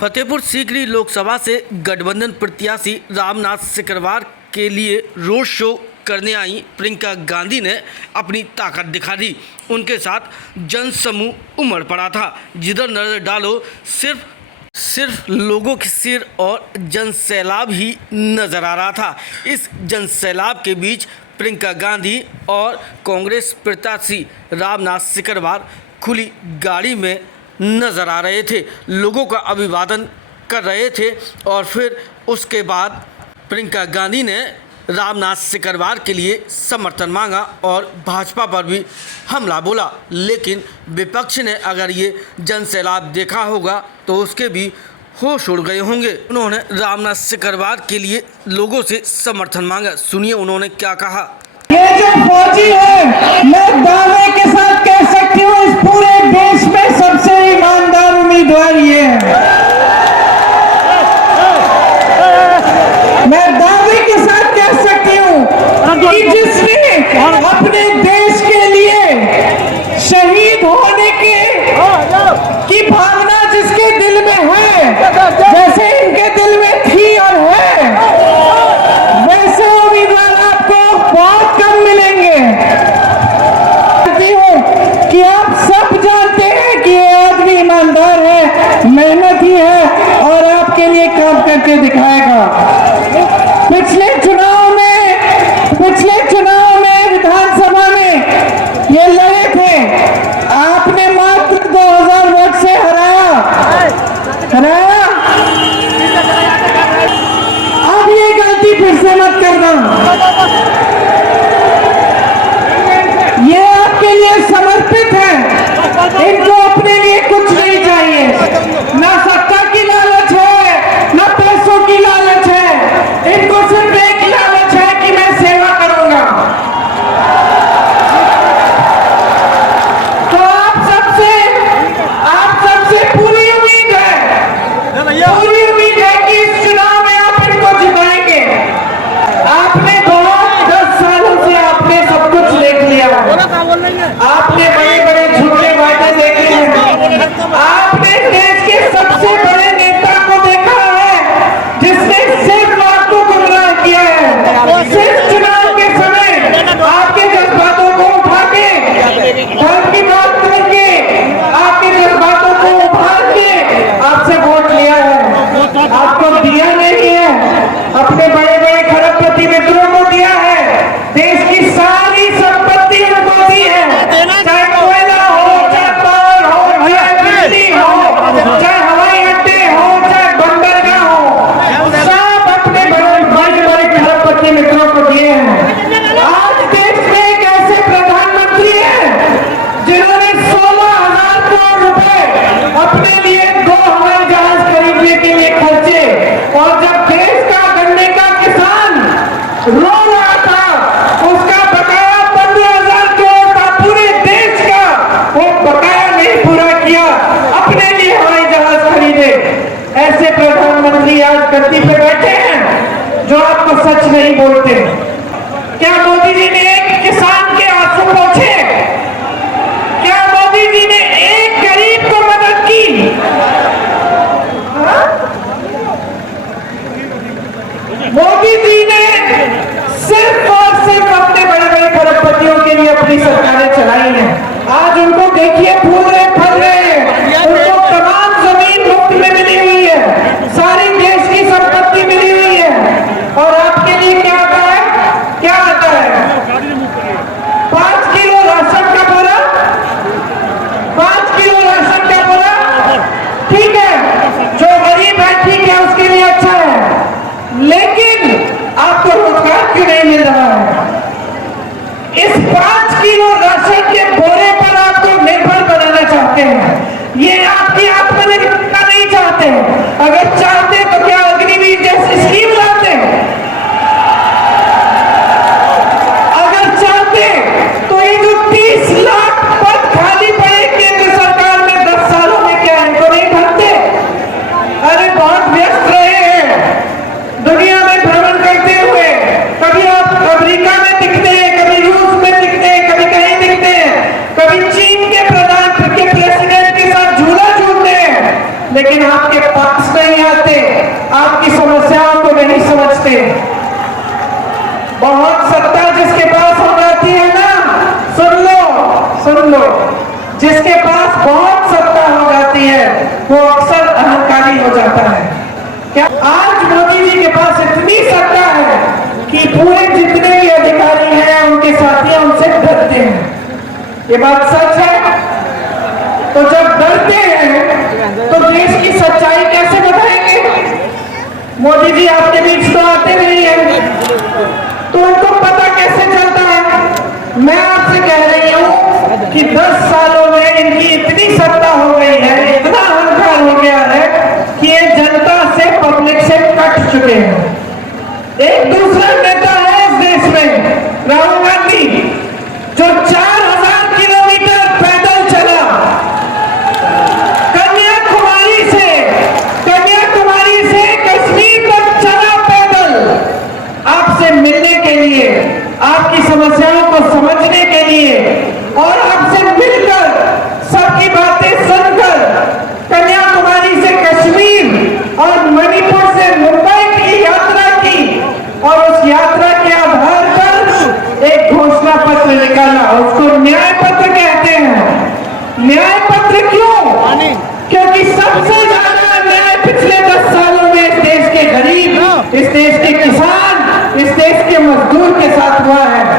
फतेहपुर सीकरी लोकसभा से गठबंधन प्रत्याशी रामनाथ सिकरवार के लिए रोड शो करने आई प्रियंका गांधी ने अपनी ताकत दिखा दी। उनके साथ जनसमूह उमड़ पड़ा था। जिधर नजर डालो सिर्फ लोगों के सिर और जनसैलाब ही नजर आ रहा था। इस जनसैलाब के बीच प्रियंका गांधी और कांग्रेस प्रत्याशी रामनाथ सिकरवार खुली गाड़ी में नजर आ रहे थे, लोगों का अभिवादन कर रहे थे और फिर उसके बाद प्रियंका गांधी ने रामनाथ सिकरवार के लिए समर्थन मांगा और भाजपा पर भी हमला बोला। लेकिन विपक्ष ने अगर ये जनसैलाब देखा होगा तो उसके भी होश उड़ गए होंगे। उन्होंने रामनाथ सिकरवार के लिए लोगों से समर्थन मांगा। सुनिए उन्होंने क्या कहा। ये जो फौजी है, मैं दावे के साथ कह सकती हूँ इस पूरे देश में सबसे ईमानदार उम्मीदवार ये है। मैं दावे के साथ कह सकती हूँ कि जिसने अपने देश के लिए शहीद होने की भावना जिसके दिल में है, जैसे इनके दिल में थी और है, वैसे उम्मीदवार आपको बहुत कम मिलेंगे। कि आप सब जानते हैं कि ये आदमी ईमानदार है, मेहनती है और आपके लिए काम करके दिखाएगा। पिछले चुनाव में विधानसभा में ये लड़े थे, आपने मात्र 2000 वोट से हराया। अब ये गलती फिर से मत करना। ये आपके लिए समर्पित है, इनको अपने लिए कुछ नहीं चाहिए, ना सत्ता की लालच है ना पैसों की लालच है, इनको सिर्फ एक लालच है कि मैं सेवा करूंगा। तो आप सबसे पूरी उम्मीद है कि इस चुनाव में आप इनको जिताएंगे। आपने 10 सालों से आपने सब कुछ देख लिया, आपने बड़े झूठे वादे देखे हैं, आपने देश के सबसे बड़े नेता को देखा है जिसने सिर्फ आपको गुमराह किया है। सिर्फ चुनाव के समय आपके जज्बातों को उठा के, धर्म की बात करके, आपके जज्बातों को उभार के आपसे वोट लिया है, आपको दिया नहीं है। अपने बड़े खरबपति मित्रों को दिया है, देश की सारी संपत्ति उनको दी है, चाहे कोयला हो, चाहे पावर हो, चाहे बिजली हो, चाहे हवाई अड्डे हो, चाहे बंदरगाह हो, सब अपने बड़े खरबपति मित्रों को दिए हैं। आज देश में एक ऐसे प्रधानमंत्री हैं जिन्होंने 16,000 करोड़ रुपए अपने लिए 2 हवाई जहाज खरीदने के लिए खर्चे, और जब देश का गन्ने का किसान रो रहा था, उसका बकाया 15,000 करोड़ था पूरे देश का, वो बकाया नहीं पूरा किया, अपने लिए हवाई जहाज खरीदे। ऐसे प्रधानमंत्री आज गद्दी पे बैठे हैं जो आपको सच नहीं बोलते। क्या मोदी जी ने एक किसान के आंसू पोंछे? क्या मोदी जी ने एक गरीब को मदद की? मोदी जी ने सिर्फ और सिर्फ अपने बड़े खरबपतियों के लिए अपनी सरकारें चलाई हैं। आज उनको देखिए फूल रहे फल रहे हैं, उनको तमाम जमीन मुफ्त में मिली हुई है, सारी देश की संपत्ति मिली हुई है, और आपके लिए क्या आता है? 5 किलो राशन का बोरा, 5 किलो राशन का बोरा, ठीक है, जो गरीब है ठीक है, उसके लिए अच्छा है, लेकिन आपको रोजगार क्यों नहीं मिल रहा है? इस 5 किलो राशन के बोरे पर आपको निर्भर बनाना चाहते हैं, ये आपकी आत्मनिर्भरता नहीं चाहते। अगर चाहते तो क्या अग्निवीर जैसी स्कीम लाते? अगर चाहते तो ये जो 30 लाख पद खाली पड़े केंद्र सरकार में 10 सालों में, क्या इनको नहीं भरते? अरे बहुत व्यस्त रहे हैं दुनिया में भ्रमण करते हुए, कभी आप अमेरिका में दिखते हैं, कभी रूस में दिखते हैं, कभी कहीं दिखते हैं, कभी चीन के प्रेसिडेंट के साथ झूला जिसके पास बहुत सत्ता हो जाती है वो अक्सर अहंकारी हो जाता है। क्या आज मोदी जी के पास इतनी सत्ता है कि पूरे जितने भी अधिकारी हैं उनके साथी उनसे डरते हैं। ये बात सच है। तो जब डरते हैं तो देश की सच्चाई कैसे बताएंगे? मोदी जी आपके बीच तो आते नहीं है, तो उनको पता कैसे चलता है? मैं आपसे कह रही हूं कि 10 सालों में इनकी इतनी सत्ता हो गई है, इतना अहंकार हो गया है कि ये जनता से, पब्लिक से कट चुके हैं। एक दूसरा नेता है इस देश में, राहुल गांधी, जो 4000 किलोमीटर पैदल चला कन्याकुमारी से कश्मीर तक चला पैदल, आपसे मिलने के लिए, आपकी समस्याओं को समझने के लिए और आपसे मिलकर सबकी बातें सुनकर कन्याकुमारी से कश्मीर और मणिपुर से मुंबई की यात्रा की और उस यात्रा के आधार पर एक घोषणा पत्र निकाला। उसको न्याय पत्र कहते हैं। न्याय पत्र क्यों? क्योंकि सबसे ज्यादा न्याय पिछले 10 सालों में इस देश के गरीब, इस देश के किसान, इस देश के मजदूर के साथ हुआ है।